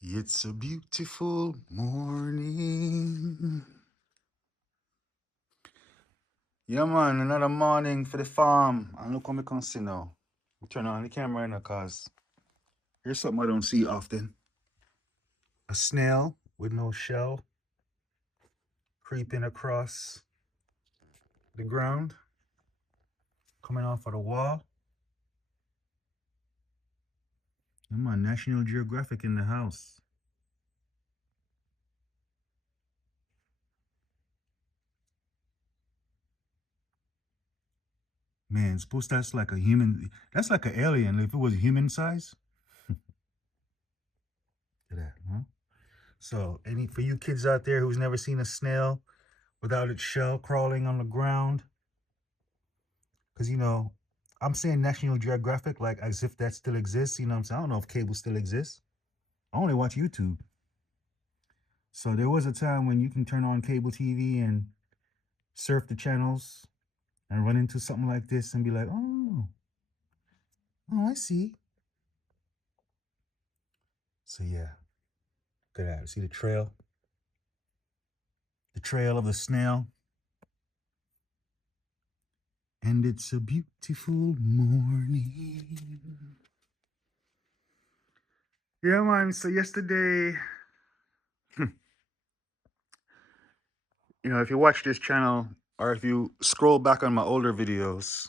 It's a beautiful morning. Yeah, man, another morning for the farm. And look what I can see now. Turn on the camera now, cause here's something I don't see often. A snail with no shell creeping across the ground, coming off of the wall. Yeah, man, National Geographic in the house. Man, suppose that's like a human. That's like an alien. If it was human size. Look at that, huh? So, any for you kids out there who's never seen a snail without its shell crawling on the ground, because I'm saying National Geographic like as if that still exists. You know what I'm saying? I don't know if cable still exists. I only watch YouTube. So there was a time when you can turn on cable TV and surf the channels and run into something like this and be like, oh, I see. So yeah, look at that. See the trail? The trail of the snail. And it's a beautiful morning. Yeah, man. So yesterday, if you watch this channel or if you scroll back on my older videos,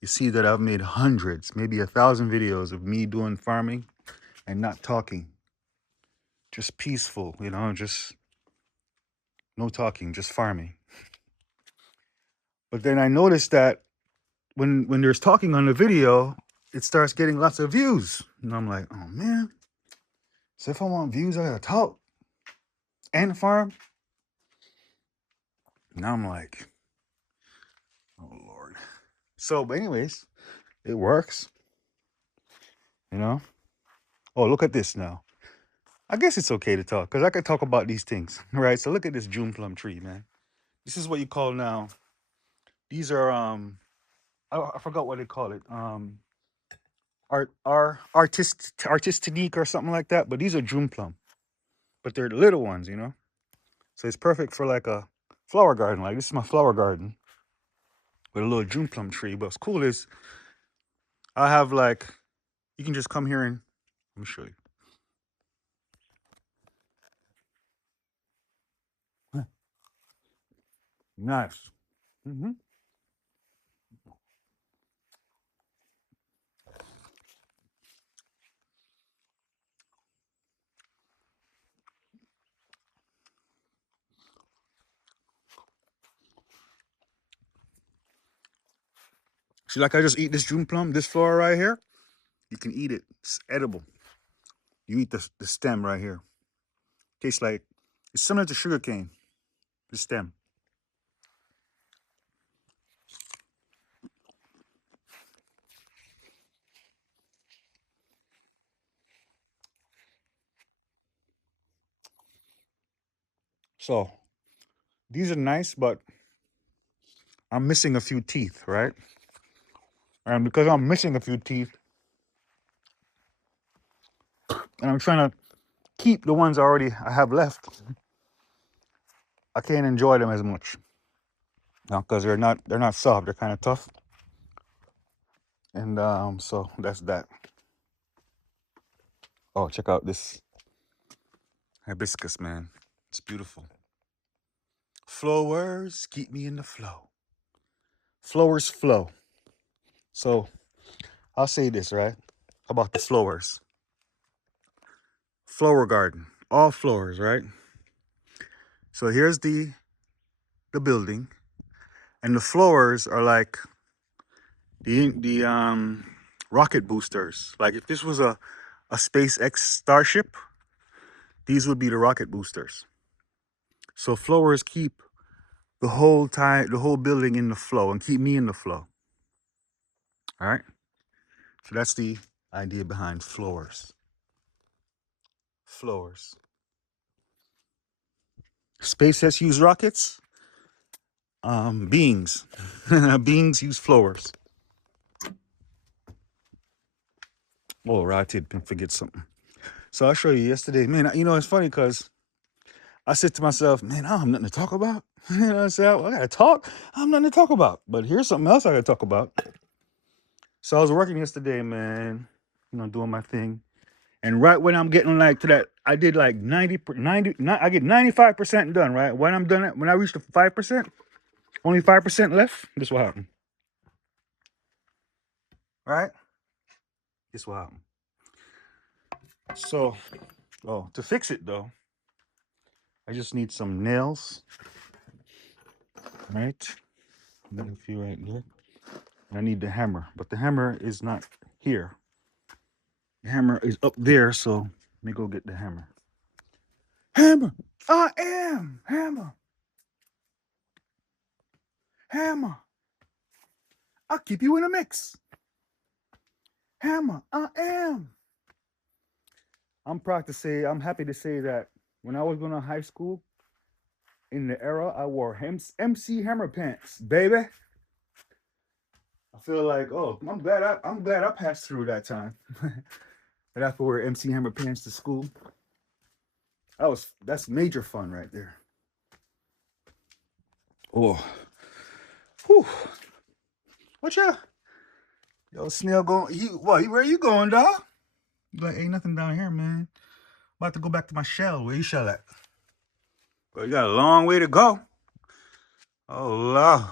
you see that I've made hundreds, maybe 1,000 videos of me doing farming and not talking. Just peaceful, just no talking, just farming. But then I noticed that when there's talking on the video, it starts getting lots of views. And I'm like, oh man. So if I want views, I gotta talk and farm. Now I'm like, oh Lord. So, but anyways, it works, you know. Oh, look at this now. I guess it's okay to talk because I can talk about these things, right? So look at this June plum tree, man. This is what you call now. These are I forgot what they call it. Artistinique or something like that. But these are June plum, but they're the little ones, So it's perfect for like a flower garden. Like this is my flower garden with a little June plum tree. But what's cool is I have like you can just come here and let me show you. Nice. hmm See, like I just eat this June plum, this flower right here. You can eat it. It's edible. You eat the stem right here. Tastes like it's similar to sugar cane. The stem. So these are nice, but I'm missing a few teeth, right? And because I'm missing a few teeth, and I'm trying to keep the ones I have left, I can't enjoy them as much. Now, because they're not soft, they're kind of tough. And so that's that. Oh, check out this hibiscus, man. It's beautiful. Flowers keep me in the flow. Flowers flow. So I'll say this, right? About the flowers. Flower garden. All flowers, right? So here's the building. And the flowers are like the rocket boosters. Like if this was a SpaceX Starship, these would be the rocket boosters. So flowers keep the whole building in the flow and keep me in the flow. All right. So that's the idea behind flowers. Flowers. SpaceX use rockets. Beings. Beings use flowers. Oh, right. I did forget something. So I'll show you yesterday, man. You know, it's funny because I said to myself, man, I don't have nothing to talk about. You know what I'm saying? I gotta talk. I have nothing to talk about. But here's something else I gotta talk about. So I was working yesterday, man, doing my thing. And right when I'm getting like to that, I did like 90, I get 95% done, right? When I'm done, when I reach the 5%, only 5% left, this what happened, right? This what happened. So, to fix it though, I just need some nails, right? Got a few right there. And I need the hammer, but the hammer is not here. The hammer is up there, so let me go get the hammer. Hammer! I am! Hammer! Hammer! I'll keep you in a mix. Hammer! I am! I'm proud to say, I'm happy to say that when I was going to high school, in the era, I wore MC Hammer pants, baby. I feel like, I'm glad I passed through that time. And I could wear MC Hammer pants to school. That's major fun right there. Oh, whew. What ya? Yo, Snail going? Where you going, dog? You like, ain't nothing down here, man. About to go back to my shell. Where you shell at? Well, you got a long way to go. Oh, Lord.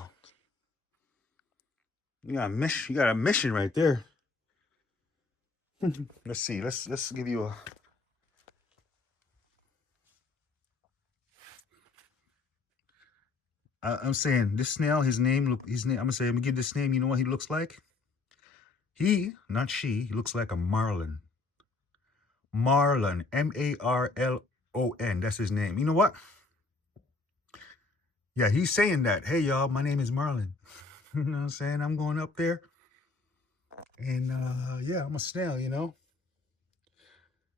You got a mission right there. Let's see. Let's give you a. I'm saying this snail. His name. Look. His name. I'm gonna give this name. You know what he looks like? He, not she. He looks like a marlin. Marlon. Marlon. That's his name. You know what? Yeah, he's saying that. Hey, y'all. My name is Marlon. You know what I'm saying? I'm going up there, and yeah, I'm a snail.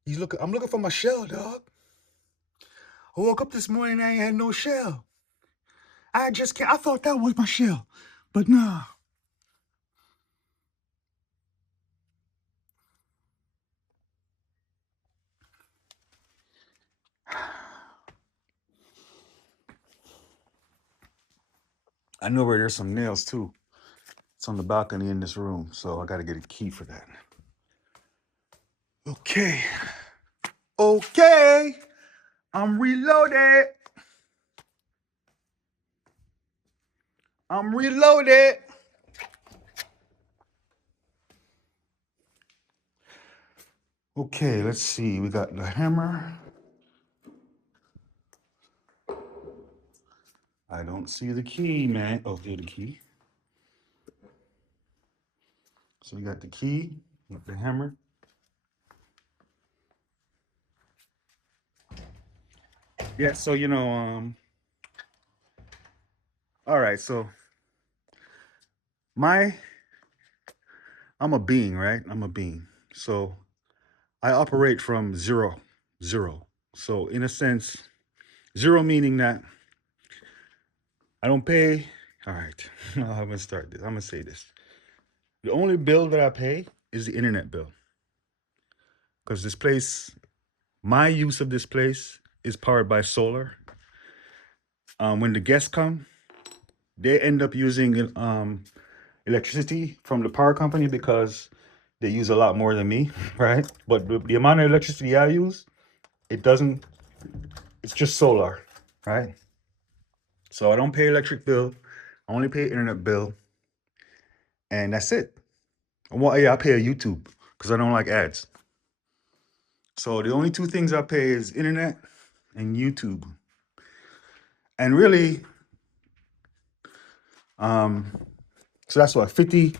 I'm looking for my shell, dog. I woke up this morning. I ain't had no shell. I just can't. I thought that was my shell, but nah. I know where there's some nails too. It's on the balcony in this room, so I got to get a key for that. Okay. Okay. I'm reloaded. I'm reloaded. Okay, let's see. We got the hammer. I don't see the key, man. Oh, there's the key. So we got the key, got the hammer. Yeah, so all right, so I'm a being, right? I'm a being. So I operate from zero, zero. So in a sense, zero meaning that I don't pay. All right, I'm gonna start this. I'm gonna say this. The only bill that I pay is the internet bill. Because this place, my use of this place is powered by solar. When the guests come, they end up using electricity from the power company because they use a lot more than me, right? But the amount of electricity I use, it doesn't, it's just solar, right? So I don't pay electric bill, I only pay internet bill, and that's it. Well, yeah, I pay a YouTube because I don't like ads. So the only two things I pay is internet and YouTube. And really, so that's what, $50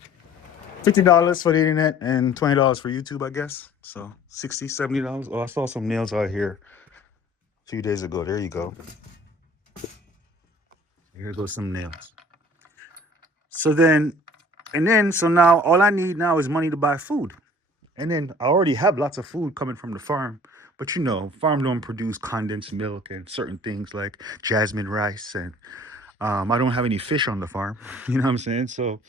for the internet and $20 for YouTube, I guess. So $60, $70. Oh, I saw some nails out here a few days ago. There you go. Here goes some nails. So now all I need now is money to buy food. And then I already have lots of food coming from the farm. But farm don't produce condensed milk and certain things like jasmine rice. And I don't have any fish on the farm. You know what I'm saying? So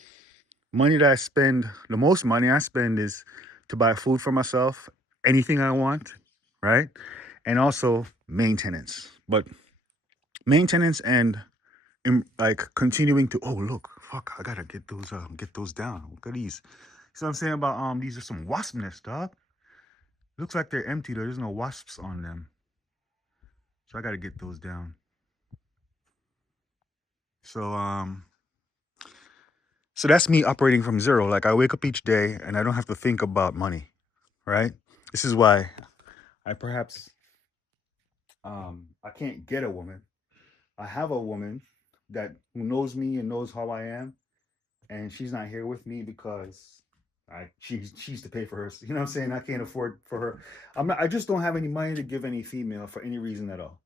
the most money I spend is to buy food for myself, anything I want. right? And also maintenance. But maintenance and like continuing to, oh look, fuck, I gotta get those down. Look at these. So I'm saying about these are some wasp nests, dog. Looks like they're empty though. There's no wasps on them. So I gotta get those down. So so that's me operating from zero. Like I wake up each day and I don't have to think about money, right? This is why I perhaps I can't get a woman. I have a woman that who knows me and knows how I am, and she's not here with me because she's to pay for her. You know what I'm saying? I can't afford for her. I just don't have any money to give any female for any reason at all.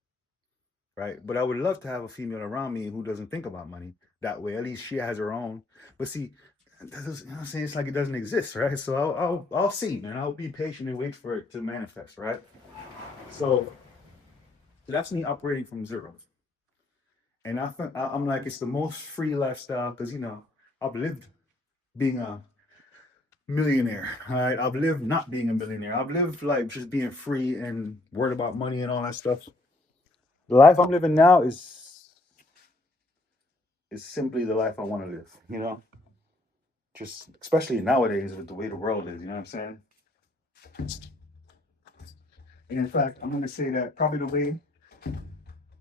Right? But I would love to have a female around me who doesn't think about money that way. At least she has her own. But see, you know what I'm saying? It's like it doesn't exist, right? So I'll see, man. I'll be patient and wait for it to manifest, right? So that's me operating from zero. And I think I'm like it's the most free lifestyle because I've lived being a millionaire. All right, I've lived not being a millionaire. I've lived like just being free and worried about money and all that stuff. The life I'm living now is simply the life I want to live. Just especially nowadays with the way the world is. You know what I'm saying? And in fact, I'm going to say that probably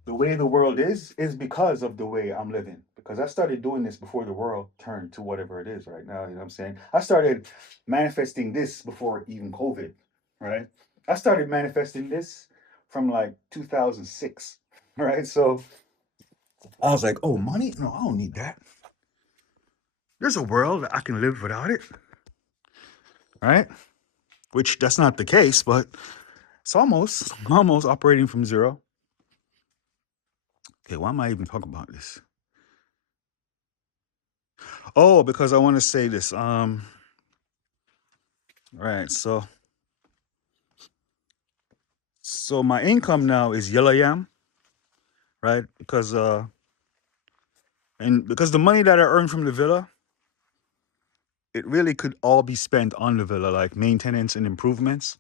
the way the world is because of the way I'm living. Because I started doing this before the world turned to whatever it is right now. You know what I'm saying? I started manifesting this before even COVID, right? I started manifesting this from like 2006, right? So I was like, oh, money? No, I don't need that. There's a world that I can live without it, right? Which that's not the case, but it's almost operating from zero. Okay, why am I even talking about this? Oh, because I want to say this. Right. So my income now is yellow yam, right? Because the money that I earn from the villa, it really could all be spent on the villa, like maintenance and improvements.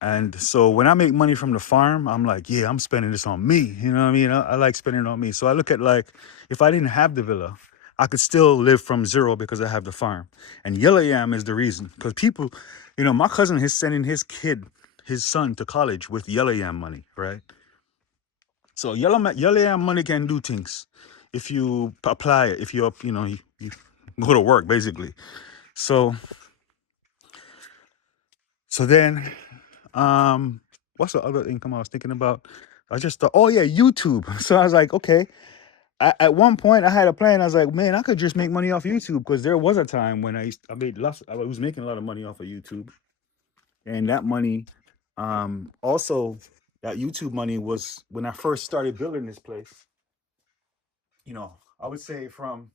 And so when I make money from the farm, I'm like, yeah, I'm spending this on me. You know what I mean? I like spending it on me. So I look at like, if I didn't have the villa, I could still live from zero because I have the farm. And yellow yam is the reason. Because people, my cousin is sending his son to college with yellow yam money, right? So yellow yam money can do things if you apply it, if you go to work basically. So then what's the other income I was thinking about? I just thought, oh yeah, YouTube. So I was like, okay. At one point, I had a plan. I was like, man, I could just make money off YouTube because there was a time when I made lots. I was making a lot of money off of YouTube, and that money, also that YouTube money was when I first started building this place. I would say from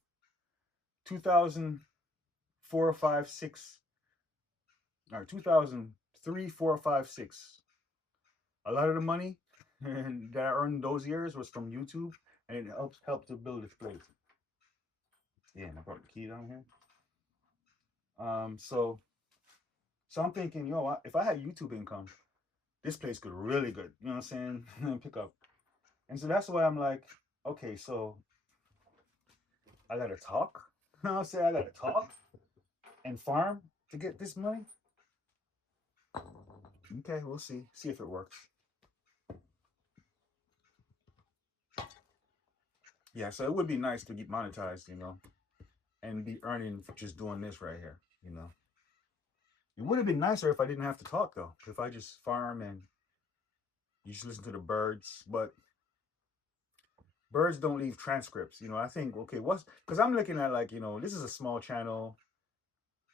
2004 or 5, 6, or 2003, 4, 5, 6. A lot of the money and that I earned those years was from YouTube, and it helped to build this place. Yeah, and I brought the key down here. So I'm thinking, if I had YouTube income, this place could really good. You know what I'm saying? Pick up. And so that's why I'm like, okay, so I gotta talk. You know what I'm saying? I gotta talk and farm to get this money. Okay, we'll see. See if it works. Yeah, so it would be nice to get monetized, and be earning for just doing this right here. It would have been nicer if I didn't have to talk though. If I just farm and you just listen to the birds. But birds don't leave transcripts. I think, okay, what's because I'm looking at like, this is a small channel,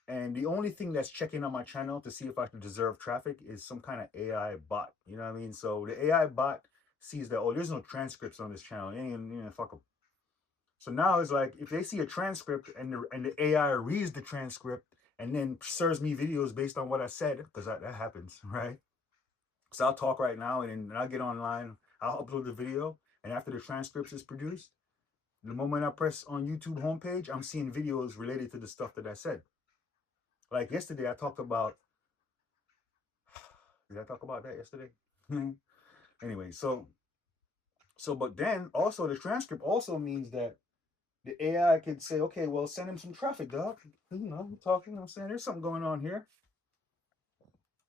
and the only thing that's checking on my channel to see if I can deserve traffic is some kind of AI bot. You know what I mean? So the AI bot sees that, oh, there's no transcripts on this channel. It ain't fuck them. So now it's like if they see a transcript and the AI reads the transcript and then serves me videos based on what I said, because that happens, right? So I'll talk right now and then I'll get online, I'll upload the video, and after the transcripts is produced, the moment I press on YouTube homepage, I'm seeing videos related to the stuff that I said. Like yesterday, I talked about Did I talk about that yesterday? Anyway, but then also the transcript also means that the AI could say, okay, well, send him some traffic, dog. We're talking, I'm saying there's something going on here.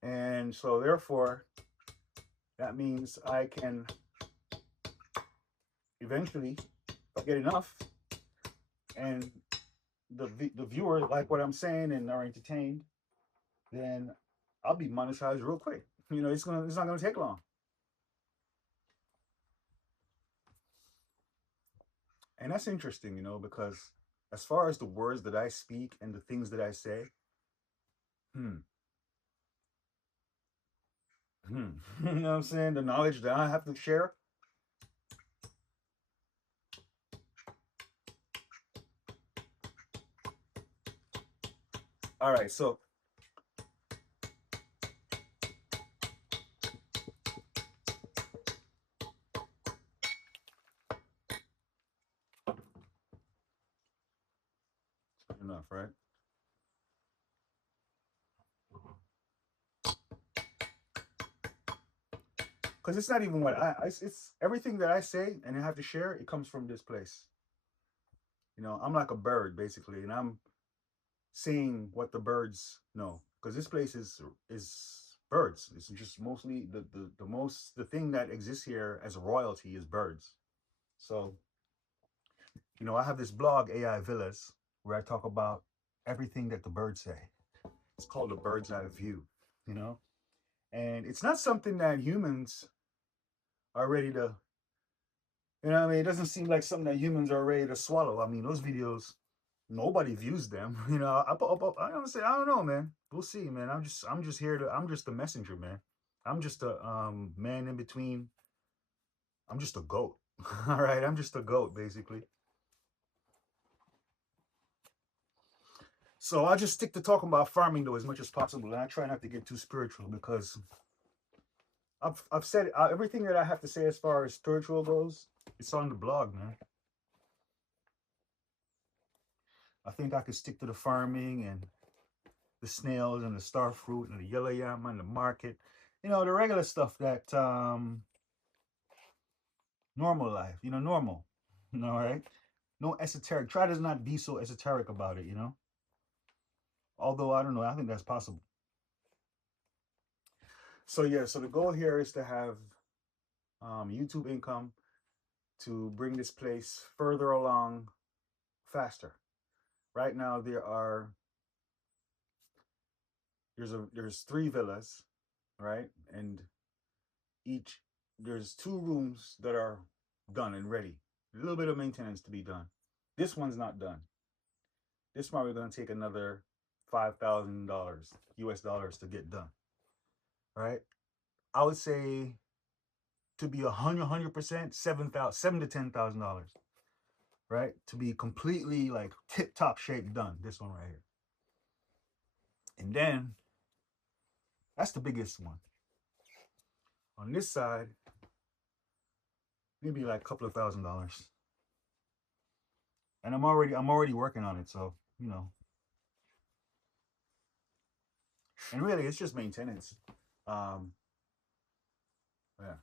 And so therefore, that means I can eventually, if I get enough, and the viewer like what I'm saying and are entertained, then I'll be monetized real quick. It's not gonna take long. And that's interesting, because as far as the words that I speak and the things that I say, hmm, you know what I'm saying? The knowledge that I have to share. All right, so enough, right? Because it's not even what it's everything that I say and I have to share. It comes from this place. I'm like a bird basically, and I'm seeing what the birds know. Because this place is birds. It's just mostly the thing that exists here as a royalty is birds. So I have this blog AI Villas where I talk about everything that the birds say. It's called the bird's eye view. You know, and it's not something that humans are ready to. What I mean? It doesn't seem like something that humans are ready to swallow. I mean, those videos, nobody views them. I don't say, I don't know, man. We'll see, man. I'm just here to. I'm just a messenger, man. I'm just a man in between. I'm just a goat. All right, I'm just a goat, basically. So I just stick to talking about farming though as much as possible, and I try not to get too spiritual because I've said everything that I have to say as far as spiritual goes. It's on the blog, man. I think I could stick to the farming and the snails and the star fruit and the yellow yam and the market. The regular stuff that normal life, normal. Right? No esoteric. Try to not be so esoteric about it. Although I don't know, I think that's possible. So yeah, so the goal here is to have YouTube income to bring this place further along faster. Right now there's 3 villas, right? And each there's 2 rooms that are done and ready. A little bit of maintenance to be done. This one's not done. This one we're gonna take another $5,000 US dollars to get done. Right? I would say to be 100%, 7 to 10 thousand dollars. Right? To be completely like tip top shape done. This one right here. And then that's the biggest one. On this side, maybe like a couple of $1,000s. And I'm already working on it, so and really it's just maintenance. Um, yeah.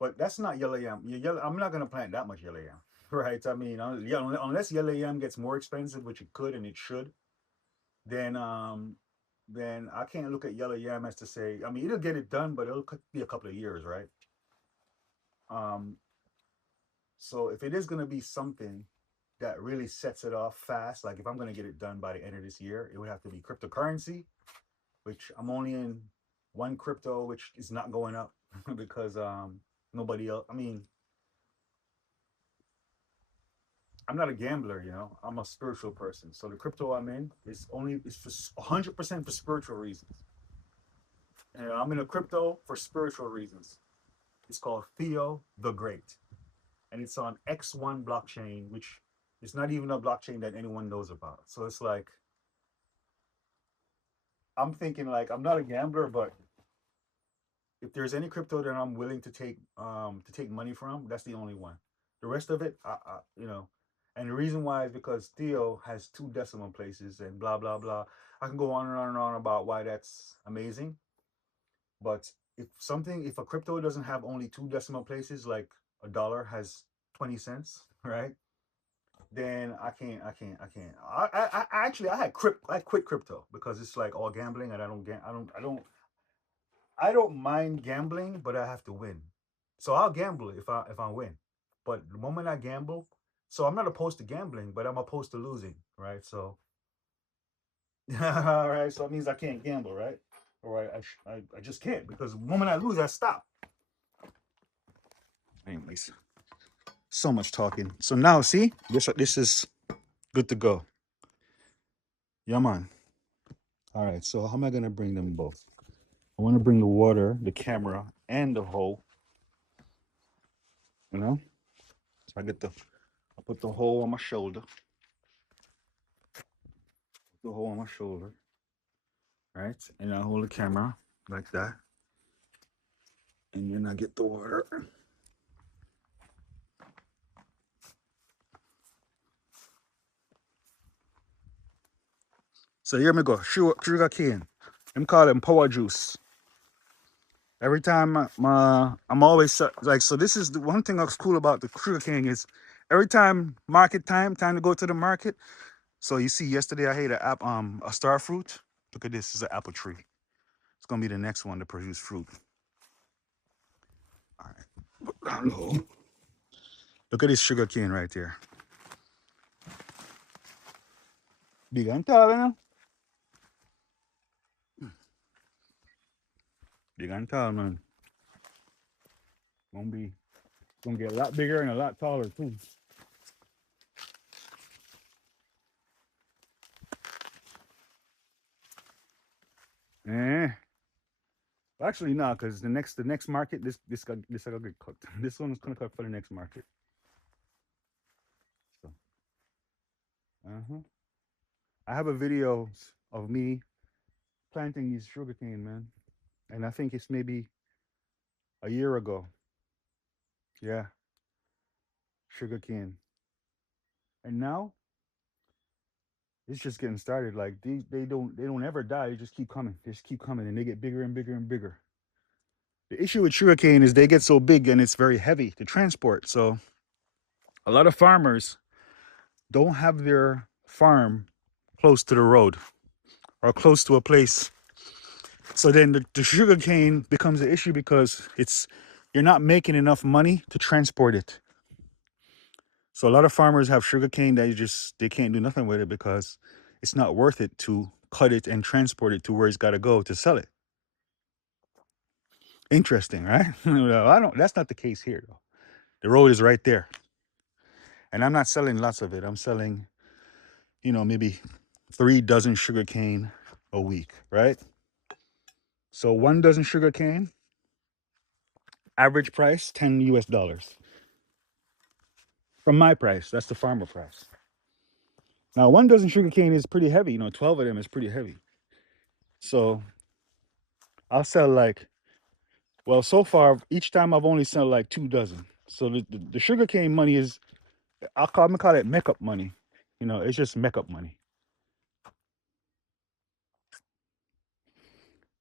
But that's not yellow yam. I'm not gonna plant that much yellow yam, right? I mean, unless yellow yam gets more expensive, which it could and it should, then then I can't look at yellow yam as to say. I mean, it'll get it done, but it'll be a couple of years, right? Um, so if it is gonna be something that really sets it off fast, like if I'm gonna get it done by the end of this year, it would have to be cryptocurrency, which I'm only in one crypto, which is not going up because nobody else. I mean, I'm not a gambler. I'm a spiritual person. So the crypto I'm in is for 100% for spiritual reasons. And I'm in a crypto for spiritual reasons. It's called Theo the Great, and it's on X1 blockchain, which is not even a blockchain that anyone knows about. So it's like I'm thinking like I'm not a gambler, but if there's any crypto that I'm willing to take money from, that's the only one. The rest of it, And the reason why is because Theo has 2 decimal places and blah blah blah. I can go on and on and on about why that's amazing. But if a crypto doesn't have only 2 decimal places, like a dollar has 20 cents, right? Then I actually I quit crypto because it's like all gambling, and I don't mind gambling, but I have to win. So I'll gamble if I win. But the moment I gamble, so I'm not opposed to gambling, but I'm opposed to losing, right? So all right, so it means I can't gamble, right? Or I just can't, because the moment I lose, I stop. Anyways, so much talking. So now, see, this is good to go. Yeah, man. All right. So how am I gonna bring them both? I want to bring the water, the camera, and the hole. You know, so I put the hole on my shoulder. The hole on my shoulder, right? And I hold the camera like that, and then I get the water. So here we go. Sugar cane. I'm calling power juice. Every time I'm always like, so this is the one thing that's cool about the sugar cane is every time market time to go to the market. So you see, yesterday I had a star fruit. Look at this. This is an apple tree. It's gonna be the next one to produce fruit. All right. Down low. Look at this sugar cane right there. Big and tall, you know? Big and tall, man. Gonna get a lot bigger and a lot taller too. Eh. Actually, no, because the next market, this gonna get cooked. This one is gonna cook for the next market. So, uh-huh. I have a video of me planting these sugarcane, man, and I think it's maybe a year ago. Yeah, sugarcane, and now it's just getting started. Like they don't ever die. They just keep coming. They just keep coming, and they get bigger and bigger and bigger. The issue with sugarcane is they get so big and it's very heavy to transport. So a lot of farmers don't have their farm close to the road or close to a place. So then the sugar cane becomes an issue because you're not making enough money to transport it. So a lot of farmers have sugar cane that they can't do nothing with it because it's not worth it to cut it and transport it to where it's got to go to sell it. Interesting, right? I don't. That's not the case here though. The road is right there, and I'm not selling lots of it. I'm selling, maybe 3 dozen sugar cane a week, right? So 1 dozen sugar cane, average price $10 US. From my price, that's the farmer price. Now 1 dozen sugar cane is pretty heavy. 12 of them is pretty heavy. So I'll sell like, well, so far each time I've only sold like 2 dozen. So the sugar cane money is, I'm gonna call it makeup money. It's just makeup money.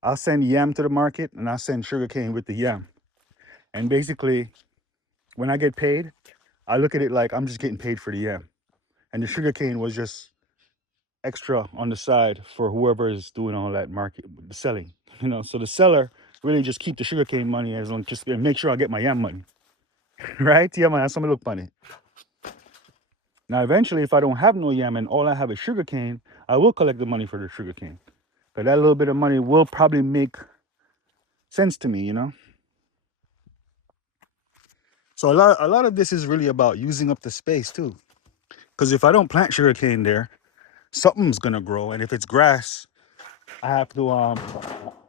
I'll send yam to the market and I'll send sugar cane with the yam. And basically, when I get paid, I look at it like I'm just getting paid for the yam. And the sugar cane was just extra on the side for whoever is doing all that market, the selling. So the seller really just keep the sugar cane money as long, just make sure I get my yam money. Right? Yeah, man, that's something look funny. Now, eventually, if I don't have no yam and all I have is sugar cane, I will collect the money for the sugar cane. But that little bit of money will probably make sense to me. So a lot of this is really about using up the space too. Because if I don't plant sugarcane there, something's gonna grow, and if it's grass, I have to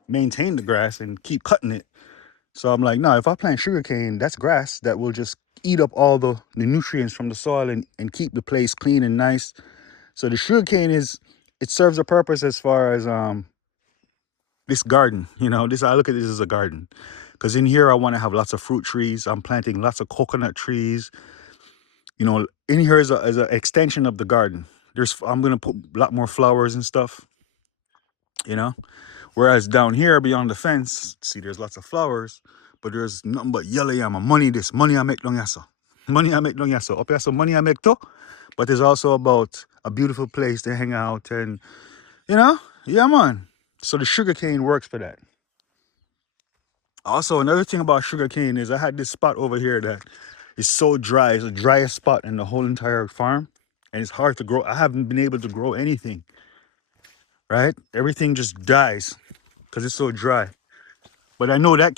maintain the grass and keep cutting it. So I'm like, no, if I plant sugarcane, that's grass that will just eat up all the nutrients from the soil and keep the place clean and nice. So the sugarcane it serves a purpose as far as this garden. This, I look at this as a garden, because in here I want to have lots of fruit trees. I'm planting lots of coconut trees. You know, in here is an extension of the garden. I'm gonna put a lot more flowers and stuff. You know, whereas down here beyond the fence, see, there's lots of flowers, but there's nothing but yellow yam and money. This money I make long yaso, money I make long yaso. Up here, so money I make too. But it's also about a beautiful place to hang out and, you know, yeah, man. So the sugarcane works for that. Also, another thing about sugarcane is I had this spot over here that is so dry. It's the driest spot in the whole entire farm, and it's hard to grow. I haven't been able to grow anything. Right? Everything just dies because it's so dry. But I know that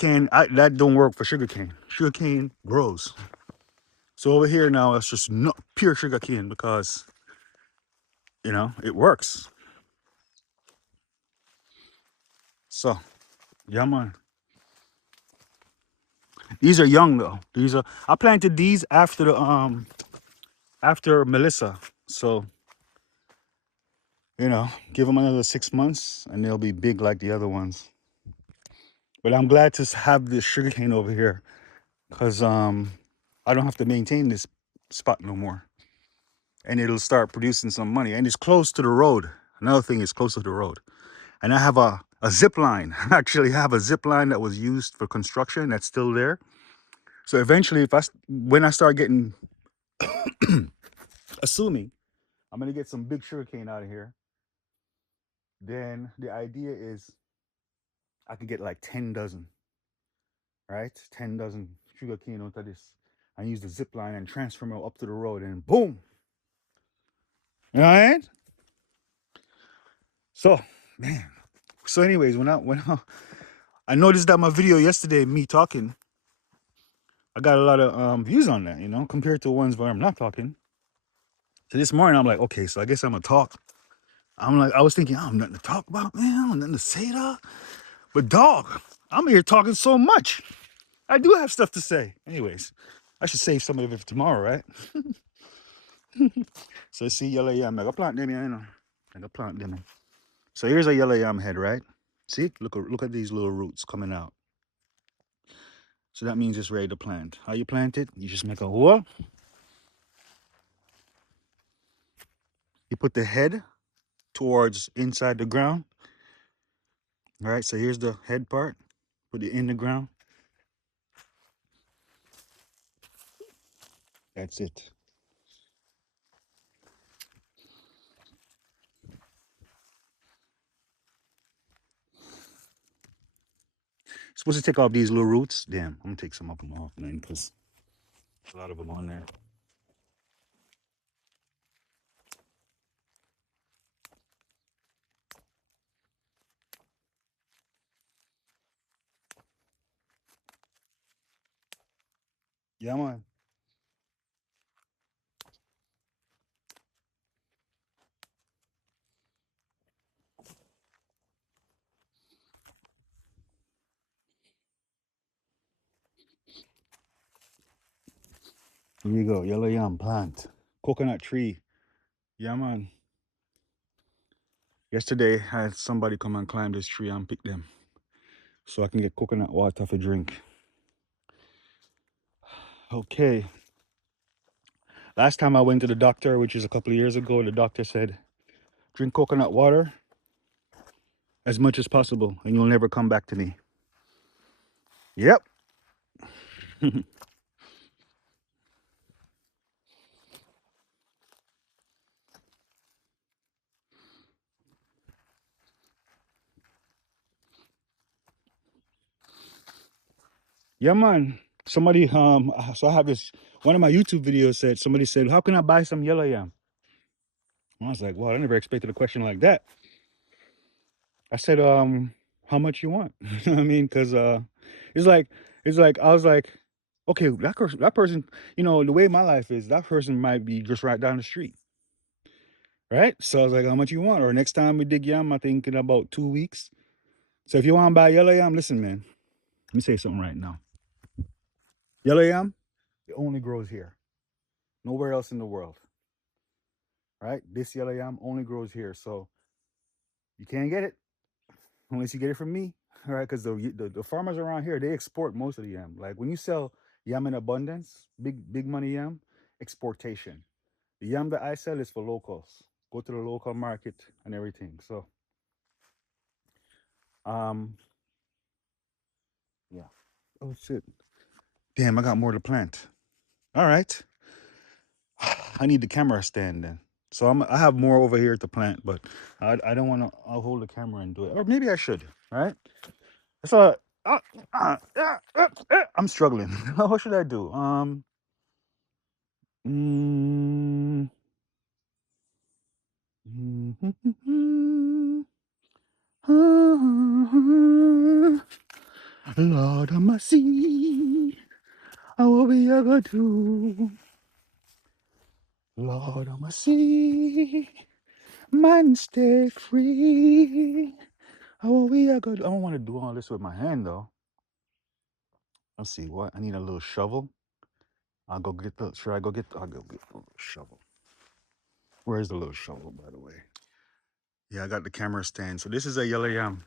don't work for sugarcane. Sugarcane grows. So over here now it's just not pure sugarcane because it works. So yeah, man. These are young though. I planted these after Melissa. So give them another 6 months and they'll be big like the other ones. But I'm glad to have this sugarcane over here because I don't have to maintain this spot no more. And it'll start producing some money. And it's close to the road. Another thing is close to the road. And I have a zip line. I actually have a zip line that was used for construction that's still there. So eventually, when I start getting, assuming I'm gonna get some big sugarcane out of here, then the idea is I could get like 10 dozen, right? 10 dozen sugarcane onto this. I use the zip line and transfer them up to the road and boom. You know what I mean? So, man. So anyways, I noticed that my video yesterday, me talking, I got a lot of views on that, compared to ones where I'm not talking. So this morning I'm like, okay, so I guess I'm gonna talk. I was thinking, I'm nothing to talk about, man. I'm nothing to say, dog. But dog, I'm here talking so much. I do have stuff to say. Anyways, I should save some of it for tomorrow, right? So see yellow yam. I got plant them, I got plant them. So here's a yellow yam head, right? See, look at these little roots coming out. So that means it's ready to plant. How you plant it? You just make a hole. You put the head towards inside the ground. All right, so here's the head part. Put it in the ground. That's it. Supposed to take off these little roots. Damn, I'm gonna take some of them off, man, because a lot of them on there. Yeah, man. Here you go, yellow yam plant, coconut tree. Yeah, man. Yesterday, I had somebody come and climb this tree and pick them, so I can get coconut water for drink. Okay. Last time I went to the doctor, which is a couple of years ago, the doctor said, drink coconut water as much as possible, and you'll never come back to me. Yep. Yeah, man. So I have this, one of my YouTube videos somebody said, how can I buy some yellow yam? I was like, wow, I never expected a question like that. I said, how much you want? You know what I mean? Because it's like, I was like, okay, that person, the way my life is, that person might be just right down the street. Right? So I was like, how much you want? Or next time we dig yam, I think in about 2 weeks. So if you want to buy yellow yam, listen, man, let me say something right now. Yellow yam, it only grows here. Nowhere else in the world. Right? This yellow yam only grows here. So you can't get it unless you get it from me. Right? Because the farmers around here, they export most of the yam. Like when you sell yam in abundance, big money yam, exportation. The yam that I sell is for locals. Go to the local market and everything. So, um, yeah. Oh shit. Damn, I got more to plant. All right. I need the camera stand then. So I have more over here to plant, but I don't want to. I'll hold the camera and do it, or maybe I should. Right? So I'm struggling. What should I do? Mm, Lord of mercy, what we ever do? Lord of mercy, man stay free. What we are good? I don't want to do all this with my hand though. Let's see what I need a little shovel. I'll go get the. Should I go get? I'll go get a little shovel. Where's the little shovel, by the way? Yeah, I got the camera stand. So this is a Yellow Yam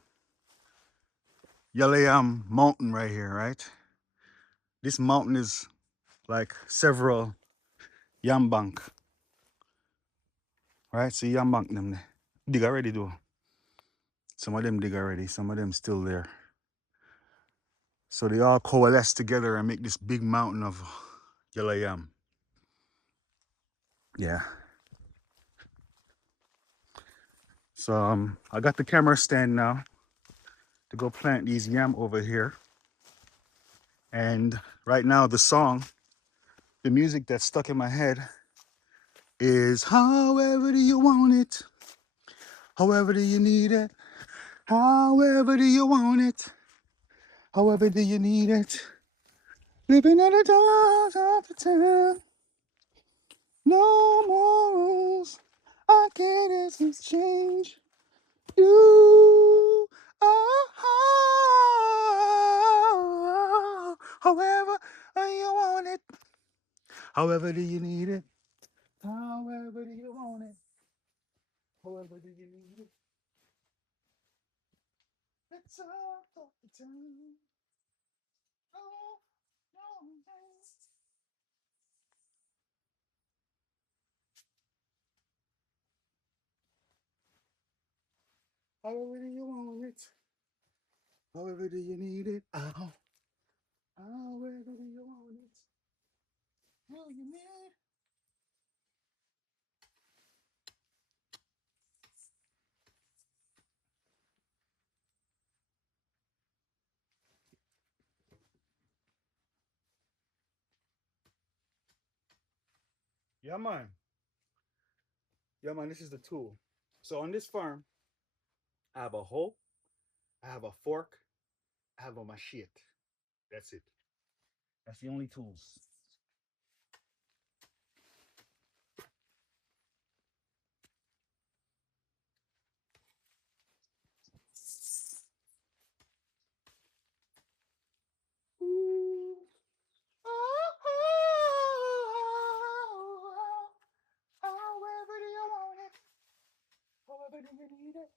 mountain right here, right? This mountain is like several yam bank, right? So yam bank them there. Dig already though. Some of them dig already. Some of them still there. So they all coalesce together and make this big mountain of yellow yam. Yeah. So I got the camera stand now to go plant these yam over here. And right now the music that's stuck in my head is however do you want it? However do you need it? However do you want it? However do you need it? Living at the doors of the town. No more rules. I can't exchange. You however you want it. However do you need it? However do you want it? However do you need it? It's all of the time. Oh, no, no. However do you want it? However do you need it? Oh, however do you want it? Do you need? Yeah, man. Yeah, man, this is the tool. So on this farm, I have a hoe, I have a fork, I have a machete. That's it. That's the only tools. Ooh. However do you want it? However do you need it?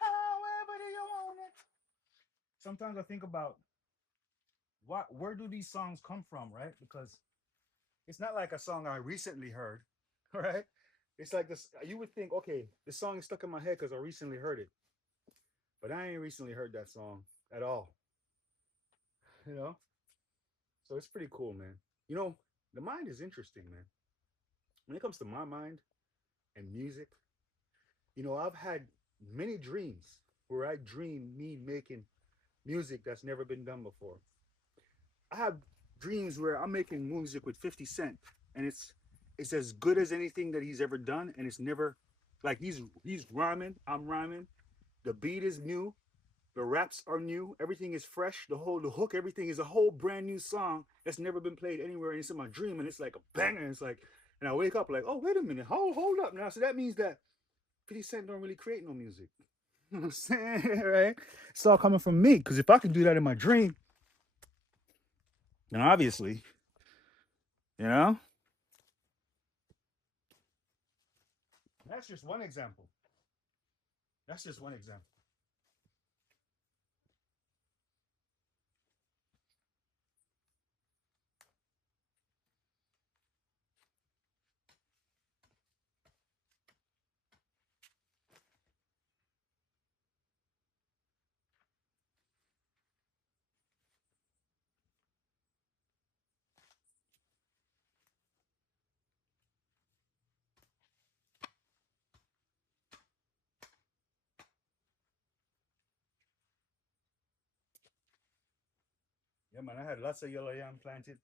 However do you want it? Sometimes I think about where do these songs come from, right? Because it's not like a song I recently heard, right? It's like this. You would think, okay, this song is stuck in my head because I recently heard it, but I ain't recently heard that song at all. You know, so it's pretty cool, man. You know, the mind is interesting, man. When it comes to my mind and music, you know, I've had many dreams where I dream me making music that's never been done before. I have dreams where I'm making music with 50 Cent and it's as good as anything that he's ever done and it's never like he's rhyming, I'm rhyming. The beat is new, the raps are new, everything is fresh, the hook, everything is a whole brand new song that's never been played anywhere and it's in my dream and it's like a banger. It's like and I wake up like, oh wait a minute, hold up now. So that means that 50 Cent don't really create no music. You know what I'm saying? Right? It's all coming from me. Because if I can do that in my dream, then obviously, you know, that's just one example. That's just one example. Yeah, man, I had lots of yellow yam planted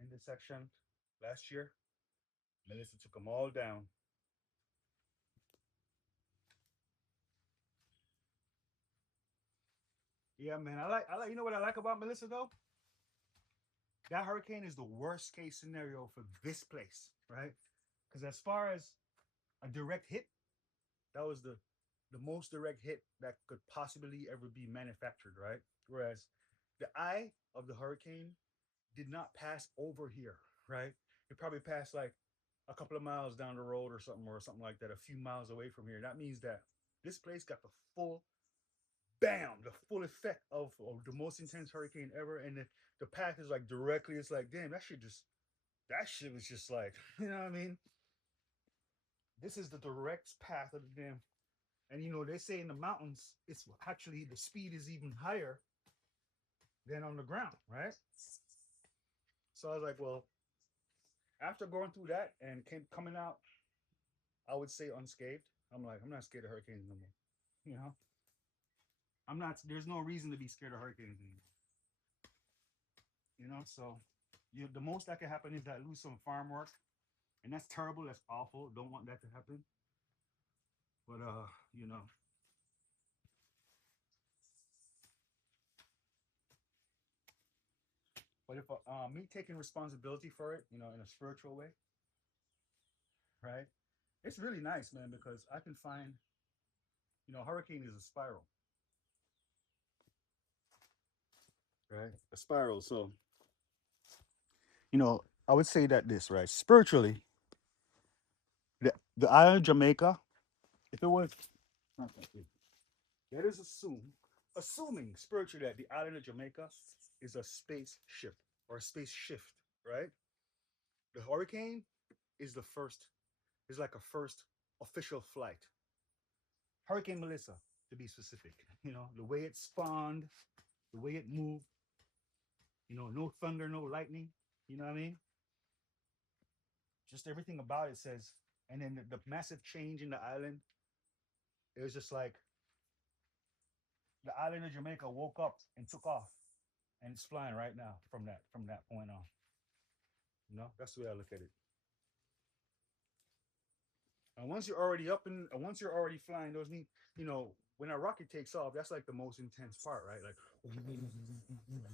in this section last year. Melissa took them all down. Yeah, man. I like. You know what I like about Melissa though? That hurricane is the worst case scenario for this place, right? Because as far as a direct hit, that was the most direct hit that could possibly ever be manufactured, right? Whereas the eye of the hurricane did not pass over here, right? It probably passed like a couple of miles down the road or something like that, a few miles away from here. That means that this place got the full bam, the full effect of the most intense hurricane ever. And the path is like directly, it's like, damn, that shit was just like, you know what I mean? This is the direct path of the damn. And you know, they say in the mountains, it's actually the speed is even higher than on the ground, right? So I was like, well, after going through that and coming out, I would say unscathed. I'm like, I'm not scared of hurricanes no more. You know, I'm not. There's no reason to be scared of hurricanes anymore. You know, so the most that can happen is that I lose some farm work, and that's terrible. That's awful. Don't want that to happen. But you know, but if me taking responsibility for it, you know, in a spiritual way, right? It's really nice, man, because I can find, you know, hurricane is a spiral, right? A spiral. So, you know, I would say that this, right? Spiritually, the island of Jamaica, if it was, let us assuming spiritually that the island of Jamaica is a spaceship or a space shift, right? The hurricane is the first, is like a first official flight. Hurricane Melissa, to be specific. You know, the way it spawned, the way it moved, you know, no thunder, no lightning. You know what I mean? Just everything about it says, and then the massive change in the island, it was just like the island of Jamaica woke up and took off, and it's flying right now from that point on. You know, that's the way I look at it. And once you're already up and once you're already flying, those need, you know, when a rocket takes off, that's like the most intense part, right? Like,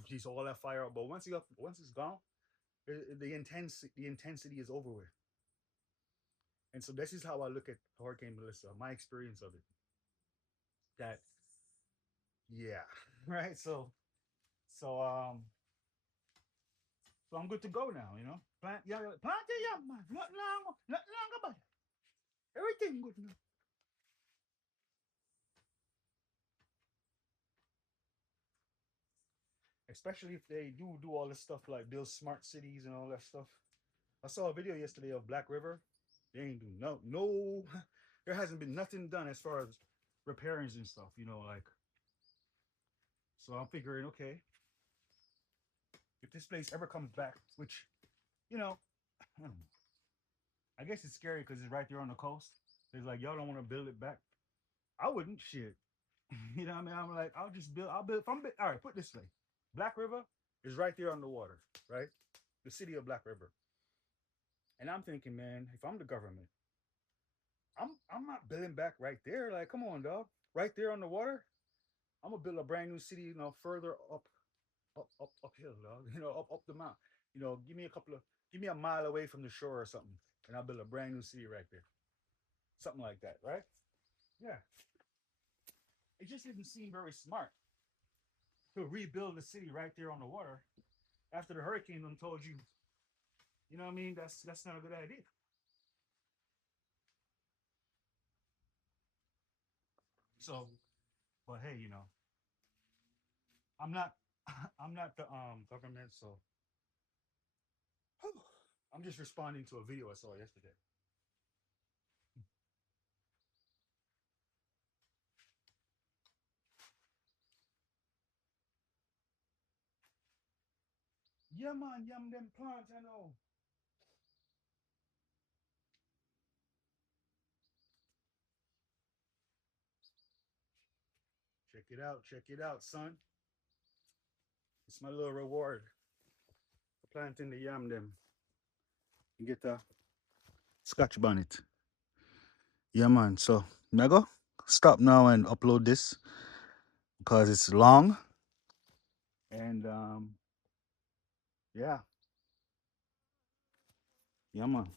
geez, all that fire. But once it's gone, the intensity is over with. And so this is how I look at Hurricane Melissa, my experience of it. That yeah, right. So I'm good to go now. You know, plant yeah, man. Not long about it. Everything good now. Especially if they do all this stuff like build smart cities and all that stuff. I saw a video yesterday of Black River. They ain't do no. There hasn't been nothing done as far as repairings and stuff. You know, like so. I'm figuring, okay, if this place ever comes back, which you know, I, I guess it's scary because it's right there on the coast. It's like y'all don't want to build it back. I wouldn't shit. You know what I mean? I'm like, I'll just build. I'll build. If I'm all right, put it this way, Black River is right there on the water, right? The city of Black River. And I'm thinking, man, if I'm the government, I'm not building back right there. Like, come on, dog. Right there on the water. I'm gonna build a brand new city, you know, further uphill, dog. You know, up the mountain. You know, give me a mile away from the shore or something, and I'll build a brand new city right there. Something like that, right? Yeah. It just didn't seem very smart to rebuild the city right there on the water after the hurricane done told you, you know what I mean? That's not a good idea. So, but hey, you know, I'm not I'm not the government, so I'm just responding to a video I saw yesterday. Yeah, man, yam them plants, I know. Check it out, son. It's my little reward for planting the yam them. You get a scotch bonnet. Yeah, man. So I go stop now and upload this because it's long. And yeah, yeah, man.